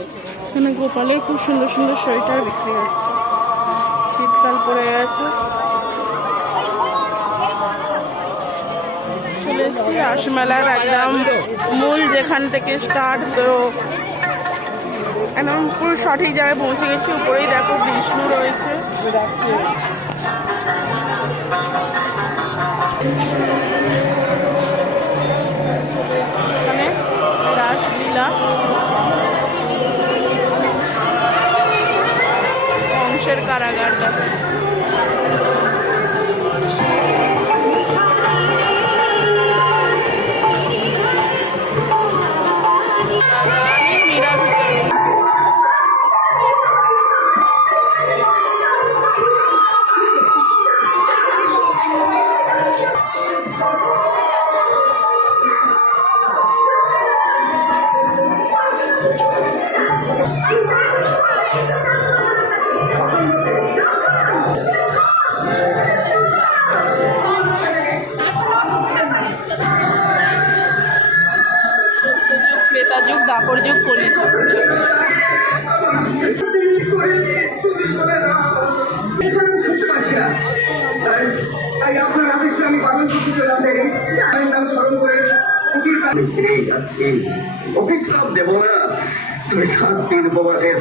এখানে গোপালের খুব সুন্দর সুন্দর সোয়েটার বিক্রি হচ্ছে, শীতকাল পড়ে গেছে। চলে এসেছি রাসমেলার একদম মূল যেখান থেকে স্টার্ট, তো একদম পুরো সঠিক জায়গায় পৌঁছে গেছি। উপরেই দেখো বিষ্ণু রয়েছে। এখানে রাসলীলা, কংসের কারাগার দেখো। ত্রেতা যুগ, দাপর যুগ, কলি যুগ। অভিশাপ দেব না, তুমি শান্তির উপবাসের